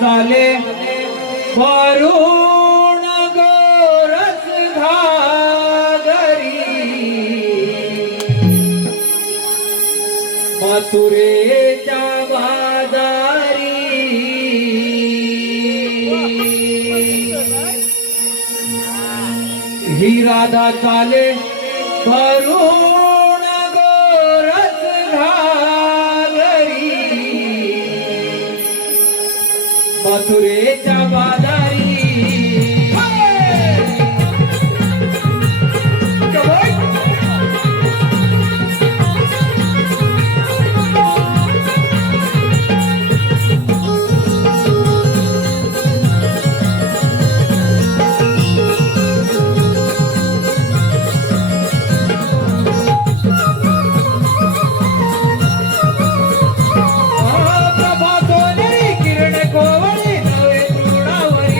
चाले वरुण गोरस घागरी मथुरेच्या बाजारी ही राधा चाले वरुण गोरस घागरी मथुरेच्या बाजारी प्रभा सोनेरी किरण कोवळी नवे तृणावरी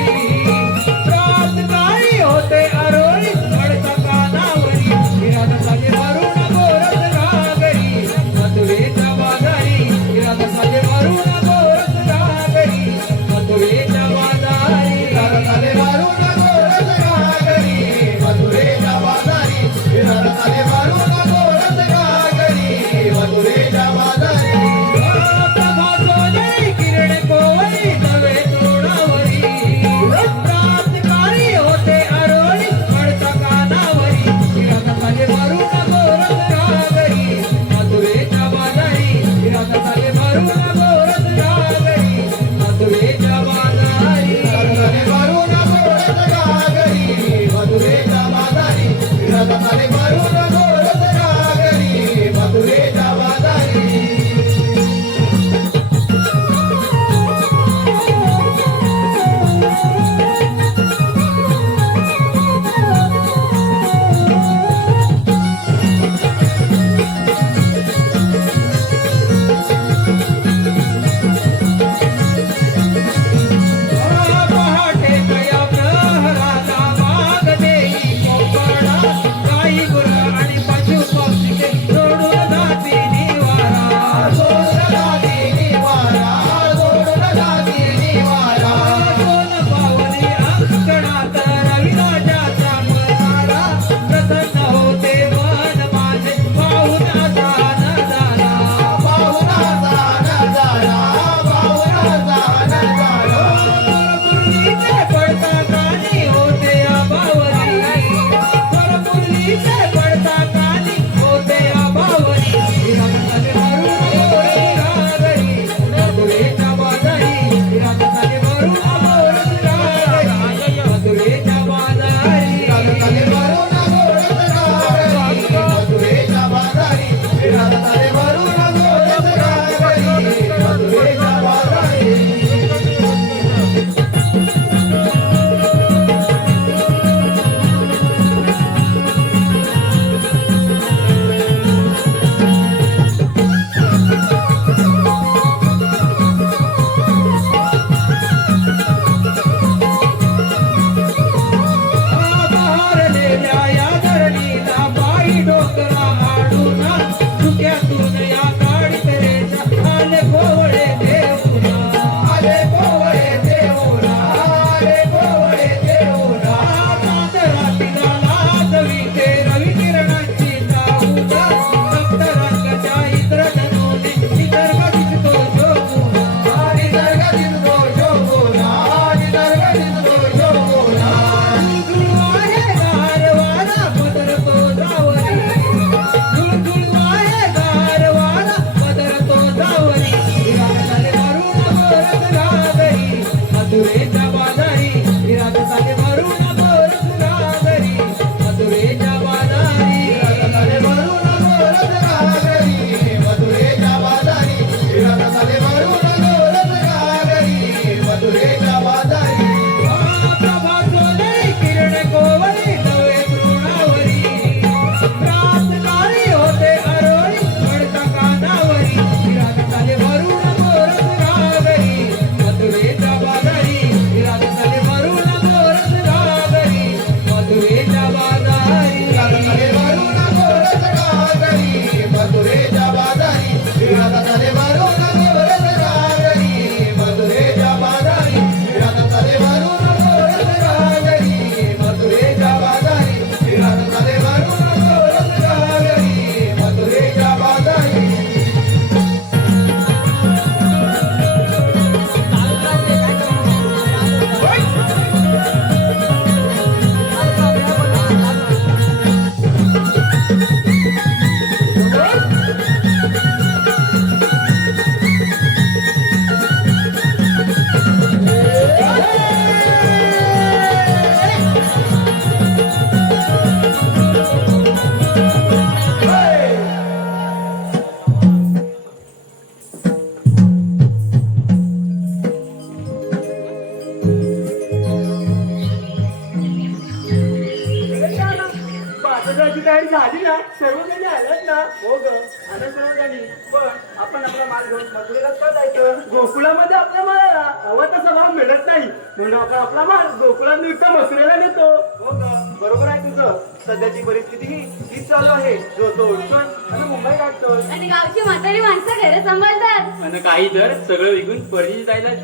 तयारी झाली ना? सर्वजणी आल्यात ना? हो ग, आता सर्वजणी. पण आपण आपला माल घेऊन मथुरेला का जायचं? गोकुळामध्ये आपला माल हवा तसा भाव मिळत नाही, म्हणून आपण आपला माल गोकुळात निघतो मथुरेला नेतो. हो ग, बरोबर आहे तुझं. सध्याची परिस्थिती हीच चालू आहे. जो तो उठतोय आणि मुंबई काढतोय. आणि गावची म्हातारी माणसं घरे सांभाळतात. आणि काही तर सगळं विकून परदेशी जायला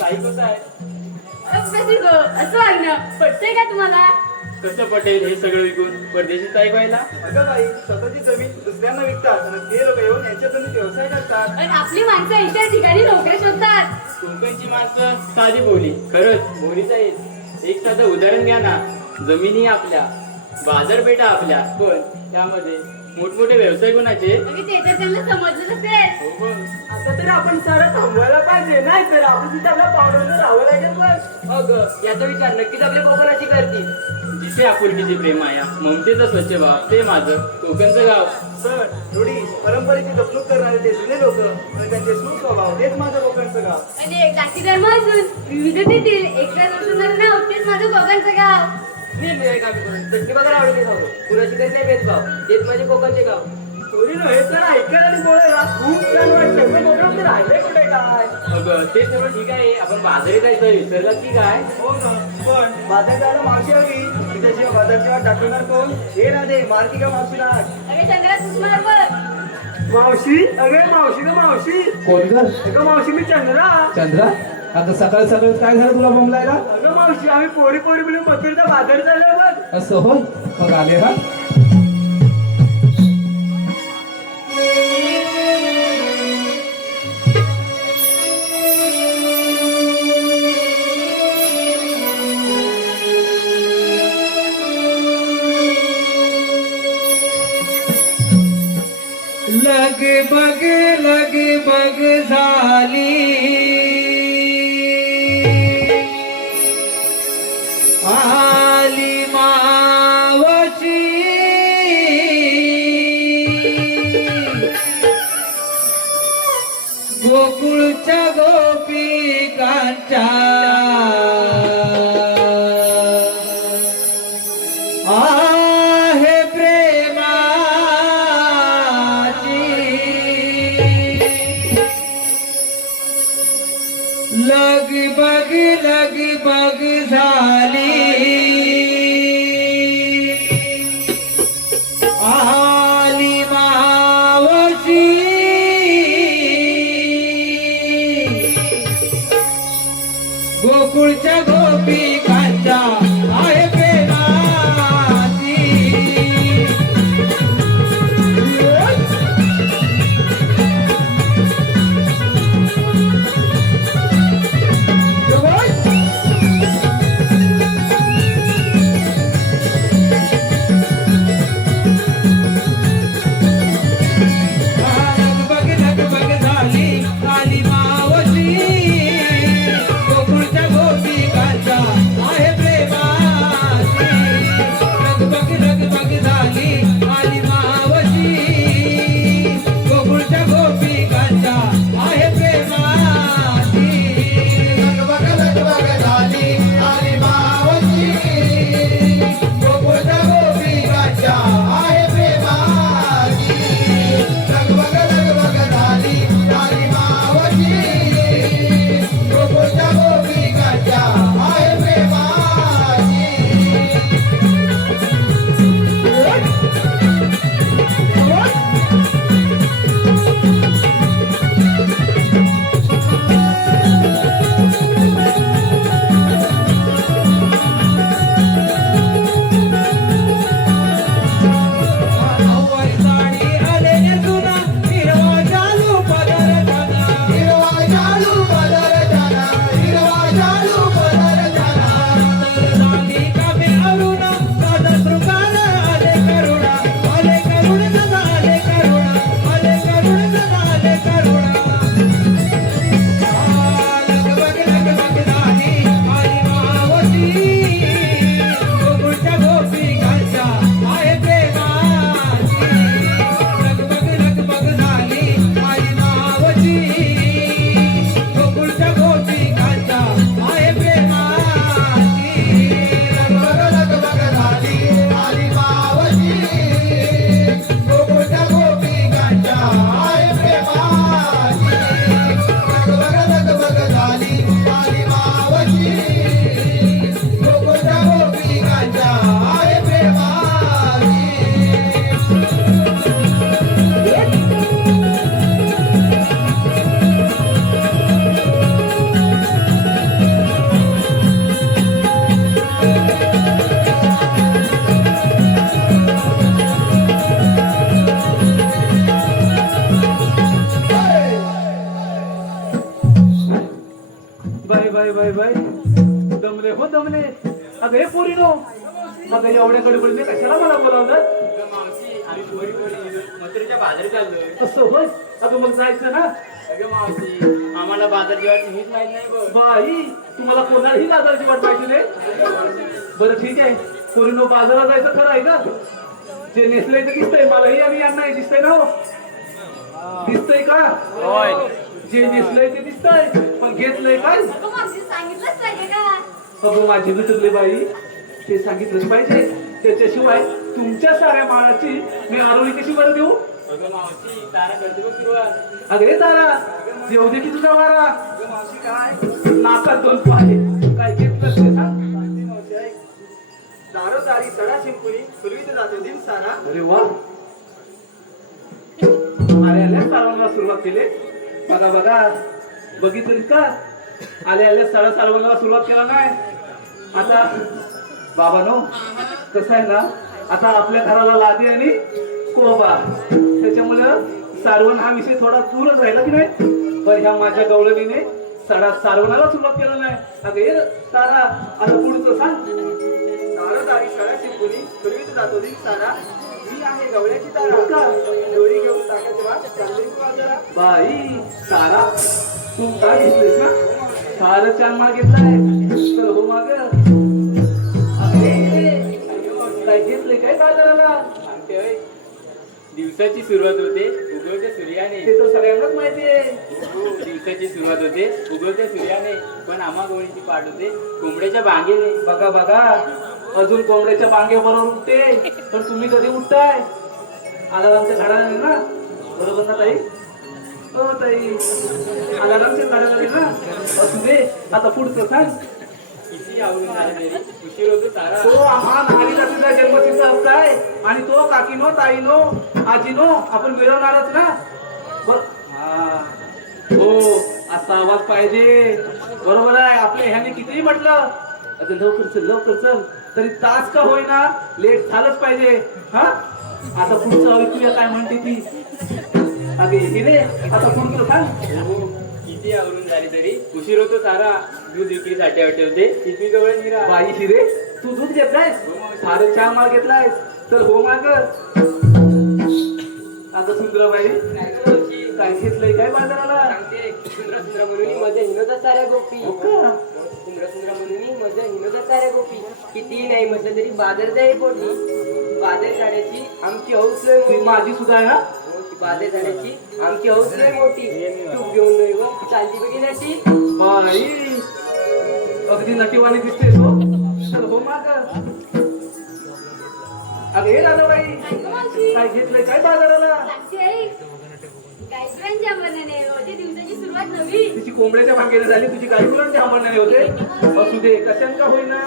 काही होत आहे. कशी गो असं वागणं पटतंय का तुम्हाला? कसं पटेल हे सगळं विकून परदेशी जाय व्हायला? अगं बाई, स्वतःची जमीन दुसऱ्यांना विकतात आणि ते लोक येऊन यांच्या जमीन व्यवसाय करतात. आणि आपली माणसं इतर ठिकाणी नोकऱ्या शोधतात. कोकणची माणसं साधी बोली, खरंच बोलीचा एक साधं उदाहरण घ्या ना. जमिनी आपल्या, बाजारपेठा आपल्या, पण त्यामध्ये मोठमोठे व्यवसाय कोणाचे? आणि त्याच्यात त्यांना समजलं नसेल. हो बघ. आता तरी आपण सारं थांबवायला पाहिजे, नाही तर आपण तिथे आपल्या पावलावर राहावं लागेल. बस अगं याचा विचार नक्कीच आपल्या कोकणाची करतील. जिथे आपुलकीचे प्रेम आहे, ममतेचा स्वच्छ भाव, ते माझं कोकणचं गाव. सर, थोडी परंपरेची जपणूक करणारे ते जुने लोक आणि त्यांचे सुस्वभाव, तेच माझं कोकणचं गाव. आणि एक जाती धर्म असून विविधतेतील एकता दर्शवणारं नाव तेच माझं कोकणचं गाव. मी विवेकामी करून चटणी बघायला आवडते खाऊ. कुणाची तरी नाही भेदभाव. तेच माझे कोकणचे गाव. थोडी नव्हे तर ऐकायला आणि बोलायला खूप छान वाटतं. पण कोकणामध्ये राहिले कुठे काय? अगं ते सगळं ठीक आहे, आपण बाजारी जायचं विसरलात की काय? हो ना, पण बाजार जायला मावशी हवी. तिच्याशिवाय बाजारची वाट दाखवणार कोण? हे राधे, मारती का मावशीला? अरे चंद्रा सुषमा बघ. मावशी, अगे मावशी ग मावशी. कोण ग? अगं मावशी, मी चंद्रा. चंद्रा, आता सकाळ सकाळ काय झालं तुला बोंबलायला? अगं मावशी, आम्ही पोरी पोरी मिळून मथुरेचा बाजार चाललोय बघ. असं होय, मग आले हा. लगबग झाली आली मावशी गोकुळच्या गोपिकांच्या आहे प्रेमाची लगबग झाली आली मावशी गोकुळच्या गोपिकांच्या आहे प्रेमाची. लगबग झाली आली मावशी गोकुळच्या गोपिकांच्या बाई दमले हो दमले. अगं हे पोरीनो, अगं एवढ्या गडबडीने कशाला मला बोलावलं? अगं मावशी आम्ही पोरी पोरी मथुरेच्या बाजार चाललोय. असं होय. अगं मग जायचं ना. अगं मावशी आम्हाला बाजार जेवायची हीच माहित नाही बघ. बाई तुम्हाला कोणालाही बाजाराची वाट पाहिजे नाही. बरं ठीक आहे, पोरीनो बाजारात जायचं खरं आहे का? जे नेसलंय ते दिसतंय मलाही आणि यांनाही दिसतंय ना हो. दिसतंय का? जे दिसलंय ते दिसतंय, पण घेतलंय काय? अगं मावशी सांगितलंच पाहिजे का? अगं माझी बिचकली बाई, ते सांगितलंच पाहिजे. त्याच्याशिवाय तुमच्या साऱ्या माळाची मी आरोळी कशी बरं देऊ? अगं मावशी तारा करते बघ सुरुवात. अगं तारा येऊ दे की तुझा वारा. अगं मावशी काय नाकात दोन पाय, काय घेतलं ते सांग. मावशी ऐक. दारोदारी सडा शिंपुरी पूर्वीच जातो दिन सारा. अरे वा, आल्या सारवांना सुरुवात केली. बघा बघा, बघितलं का? आल्या सडा सारवांना सुरुवात केला नाही. आता बाबानो कसं आहे ना, आता आपल्या घराला लादी आणि कोबा, त्याच्यामुळं सारवण हा विषय थोडा दूरच राहिला की नाही. पण ह्या माझ्या गवळणीने सडा सारवणाला सुरुवात केलं नाही. अगं ये तारा, आता पुढचं सांग. दारोदारी सडा शिंपुरी पूर्वीच जातो दिन सारा. मी आहे गवळ्याची तारा. का? दोरी घेऊन टाकायची वाट चालली बाजारा. बाई तारा, तू काय घेतलीस ना? फार छान माल घेतलाय. तर हो माग काय घेतलंय काय बाजाराला? सांगते होय. दिवसाची सुरुवात होते उगवत्या सूर्याने. ते तर सगळ्यांनाच माहितीये. हो, दिवसाची सुरुवात होते उगवत्या सूर्याने, पण आम्हा गवळीची पाठ होते कोंबड्याच्या बांगेने. बघा बघा, अजून कोंबड्याच्या बांगे बरोबर उठते. पण तुम्ही कधी उठताय? अलारामच्या झाडाला नाही ना? बरोबर ना ताई? हो ताई, अलारामच्या झाडाला नाही ना? असू दे, आता पुढचं सांग. किती आवडून झाली मेरी, उशीर होतो तारा. तो आम्हा नारी जातीचा जन्मसिद्ध हक्क आहे आणि तो काकीनो, ताईनो, आजीनो आपण मिळवणारच ना. हा, हो, असा आवाज पाहिजे. बरोबर आहे. आपल्या ह्याने कितीही म्हटलं, आता लवकर चल तरी तास का होईना लेट झालंच पाहिजे. हा, आता पुढचं ऐकूया काय म्हणते ती. अगे हिरे, आता पुढचं सांग. हो, किती आवरून झाली तरी उशीर होतो तारा. दूध विक्रीसाठी ठेवते किती जवळ निरा. बाई हिरे, तू दूध घेतलायस? फारच छान माल घेतलायस. तर हो माग. आता सुंदराबाई काय घेतलंय काय बाजाराला? सांगते सुंदर सुंदर म्हणून मध्ये हिनोदा साऱ्या गोपी. हो का? सुंदर सुंदर म्हणून मध्ये हिनोदा साऱ्या गोपी. किती नाही म्हटलं तरी बाजार जाई पोटी. बाजार साड्याची आमची हौस लय ती मोठी. माझी सुद्धा आहे ना. बाजार साड्याची आमची हौस लय मोठी. तूप घेऊन नाही व चालती बघी नाची. बाई अगदी नटीवाणी दिसते तो. तर हो माग. अगे हे दादाबाई, अगं मावशी काय घेतलंय काय बाजाराला? सांगते ऐक. गायकरांच्या अंबरण्याने होते दिवसाची सुरुवात नवी. तिची कोंबड्याच्या भांगेने झाली, तुझी गायकुलांच्या आंबरण्याने होते. असू दे, कशान का होईना,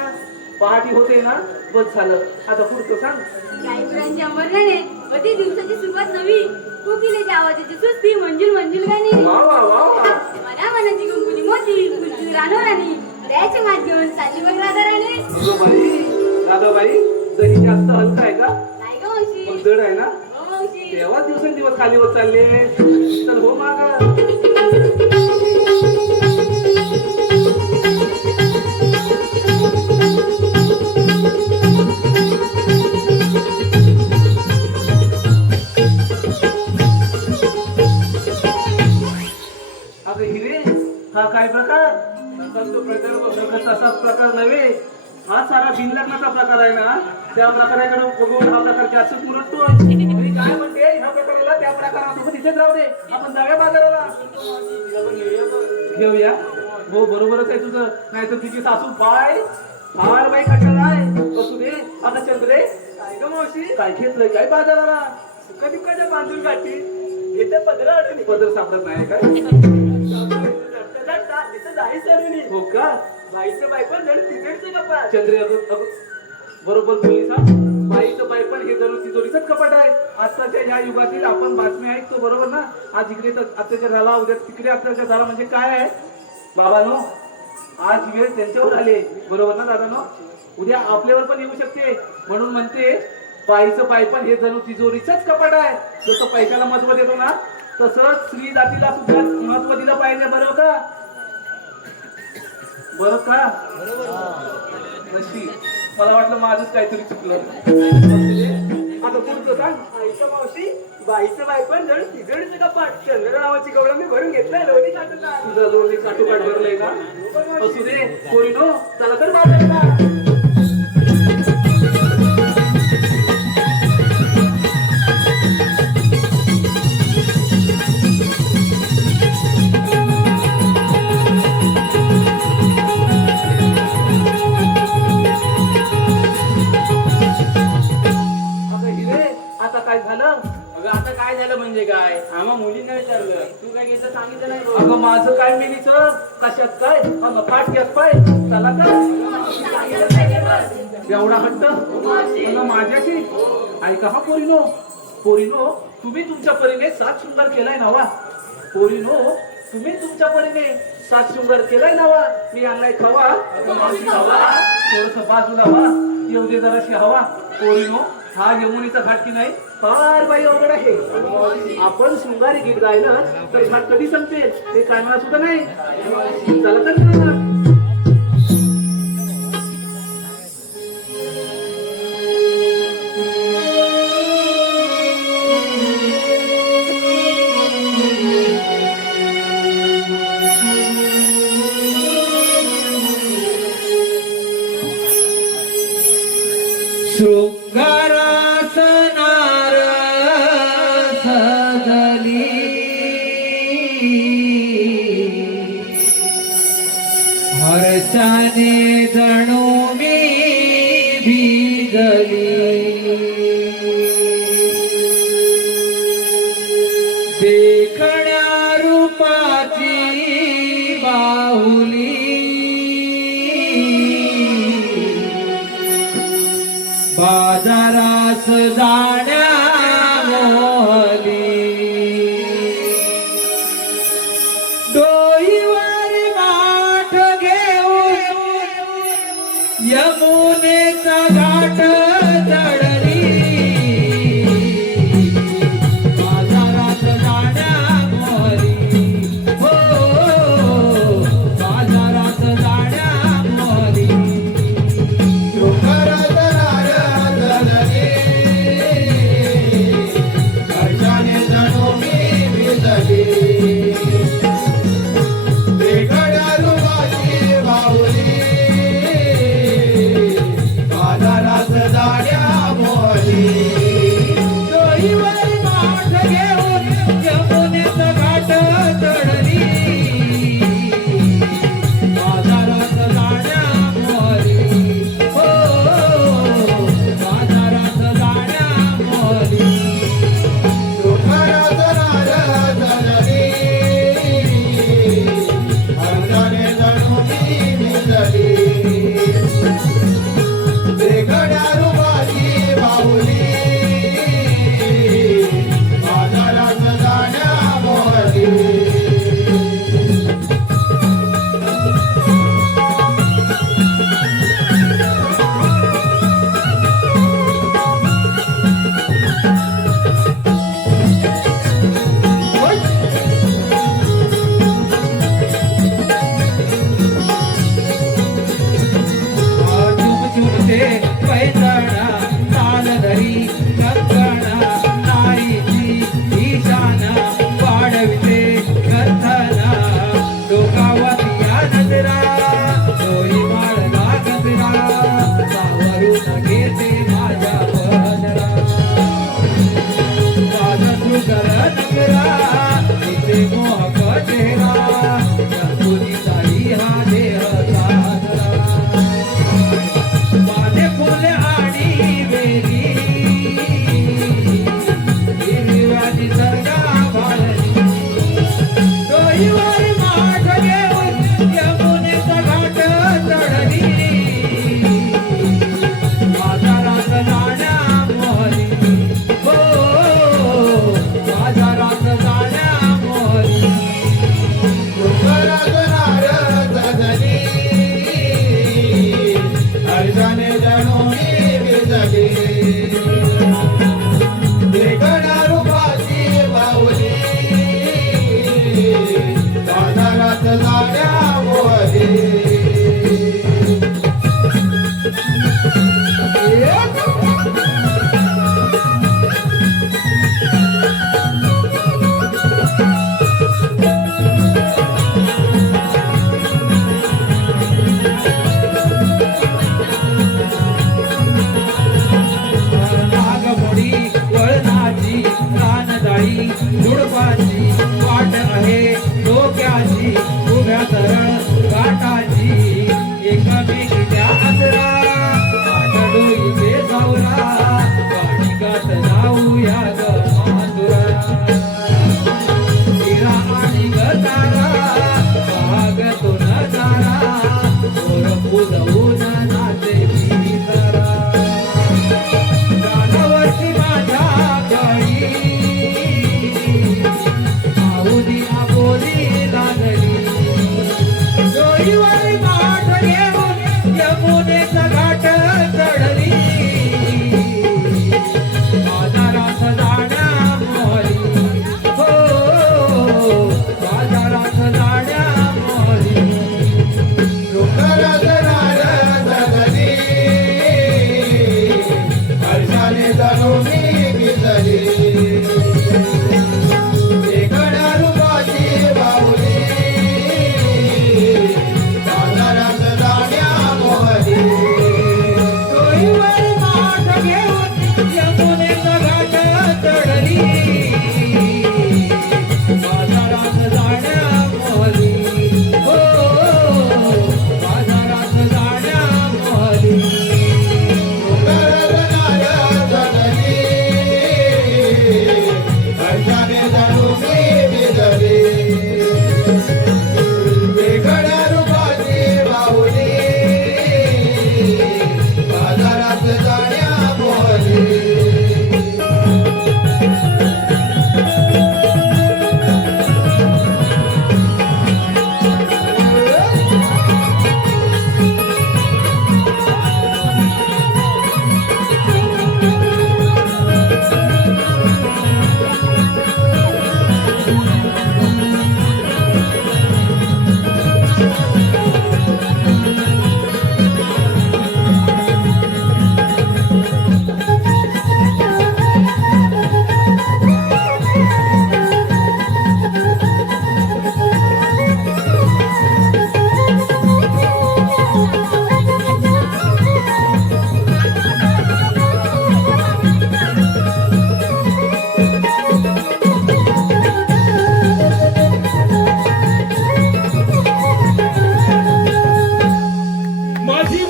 पहाटी होते ना. बस झालं. आता पुढचं सांग. गायकरांच्या अंबरण्याने होते दिवसाची सुरुवात नवी. कोकिलेच्या आवाजाची सुस्ती मंजुल मंजुल गाणी. वा वा वा वा. मना मनाची कुंकुली मोती कुंकुली रानोराणी. द्यायचे मात घेऊन चालली बघ राधाराणी. तुझं बाई दादाबाई, दही जास्त हलका आहे का? नाही ग मावशी. पण जड आहे ना. हो मावशी. तेव्हा दिवसेंदिवस खाली होत चालले. तर हो माग. अगं हिरे, हा काय प्रकार? तसाच प्रकार नव्हे. हा सारा बिनलग्नाचा प्रकार आहे ना. त्या प्रकाराकडे बघून हा प्रकार जास्त पुरतोय. मी काय म्हणते, ह्या प्रकाराला त्या प्रकारासोबत इथेच राहू दे. आपण जाऊया बाजाराला. घेऊया. हो बरोबरच आहे तुझं. नाहीतर तिची सासू बाय फार बाई खटला आहे. असू दे. आता चंद्रे, काय ग मावशी, काय घेतलंय काय बाजाराला? कधी कधी बांधून काढती इथे पदरा अडवली. पदर सापडत नाही काय? हो का? बाईचं बायपण जण तिकडचं कपा. चंद्रे बरोबर बोललीस हा. बाईचं बायपण हे जणू तिजोरीचंच कपाट आहे. आजच्या ह्या युगातील आपण बातमी ऐकतो बरोबर ना. आज इकडे तर अत्याचार झाला, उद्या तिकडे अत्याचार झाला. म्हणजे काय आहे बाबानो, आज वेळ त्यांच्यावर आली बरोबर ना दादानो. उद्या आपल्यावर पण येऊ शकते. म्हणून म्हणते बाईचं बायपण हे जणू तिजोरीचंच कपाट आहे. जसं पैशाला महत्व देतो ना, तसंच स्त्री जातीला सुद्धा महत्व दिलं पाहिजे. बरोबर का? बरं का नशी मला वाटलं माझंच काहीतरी चुकलं. आता पुढचं सांग. आईचं मावशी बाईचं बायपण जण तिजडीचं कपाट चंद्र नावाची गवळण मी भरून घेतलंय लोणी काटूला. तुझं लोणी काटू काट भरलंय का? असू दे पोरीनो चला तर बाजारला. आता काय झालं? अगं आता काय झालं म्हणजे काय? आम्हा मुलींना विचारलं, तू काय घेतलं सांगितलं नाही बघ. अगं माझं काय मिलीचं कशात काय अगं पाठ्यात पाय चला का एवढा हट्ट अगं माझ्याशी ऐका हा पोरीनो पोरीनो तुम्ही तुमच्या परीने सात शृंगार केलाय नावा. पोरीनो तुम्ही तुमच्या परीने सात शृंगार केलाय नावा. मी आणलाय खावा थोडस बाजूला व्हा येऊ दे जराशी हवा. पोरीनो हा यमुनीचा घाट की नाही फार बाई अवघड आहे. आपण शृंगारी गीत गायलं तर घाट कधी संपेल हे कळणार सुद्धा नाही. चला तर चला. शृंगारासनार सजली हर्षाने जणू मी भिजली. देखण्या रूपाची बाहुली बाजारास जाण्या मोहली. डोईवर गाठ घेऊन यमुनेचा घाट चढली. बाजारात जाण्या मोहली हो बाजारात जाण्या मोहली. बाजारात जाण्या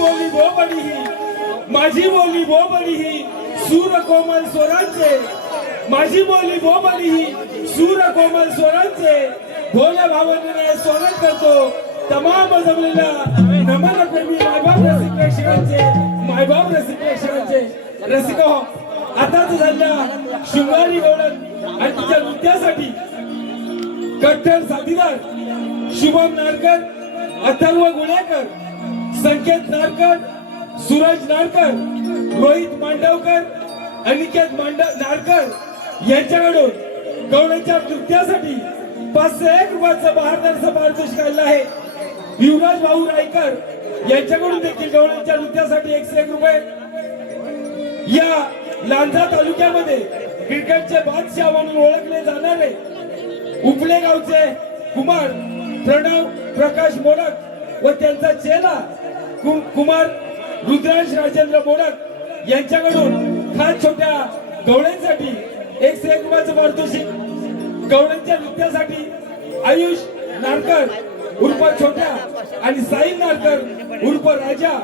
बोली बोबडी ही, माझी बोली बोबडी ही सूर कोमल स्वरांचे, माझी बोली बोबडी ही सूर कोमल स्वरांचे भोल्या भावनेने स्वागत करतो तमाम जमलेल्या नमन प्रेमी मायबाप रसिक प्रेक्षकांचे, मायबाप रसिक प्रेक्षकांचे. रसिक हो, आताच झालेल्या शृंगारी गवळण आणि तिच्या नृत्यासाठी कट्टर साथीदार शुभम नारकर, अथर्व गुळेकर, संकेत नारकर, सूरज नारकर, रोहित मांडवकर, अनिकेत नारकर यांच्याकडून गवळणच्या नृत्यासाठी 501 रुपयाचा बहादरचा पारितोषिक आलेला आहे. युवराज भाऊ रायकर यांच्याकडून देखील गवळणच्या नृत्यासाठी 101 रुपये. या लांजा तालुक्यामध्ये क्रिकेटचे बादशाह म्हणून ओळखले जाणारे उपले गावचे कुमार प्रणव प्रकाश मोडक व त्यांचा चेला कुमार रुद्रांश राजेंद्र मोडक यांच्याकडून खास छोट्या गवळ्यांसाठी 101 रुपयाचं पारितोषिक. गवळ्यांच्या नृत्यासाठी आयुष नारकर उर्फ छोट्या आणि साई नारकर उर्फ राजा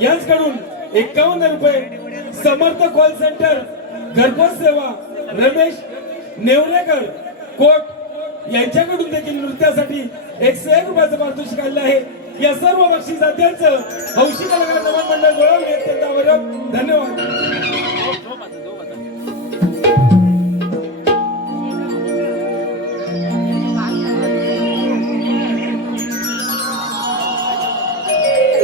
यांच्याकडून 51 रुपये. समर्थ कॉल सेंटर घरपोच सेवा रमेश नेवरेकर कोट यांच्याकडून देखील नृत्यासाठी 101 रुपयाचं पारितोषिक आलेलं आहे. या सर्व बक्षिसात्यांचं हौशी कलाकार नमन मंडळ गोळवणे अत्यंत आवडत. धन्यवाद.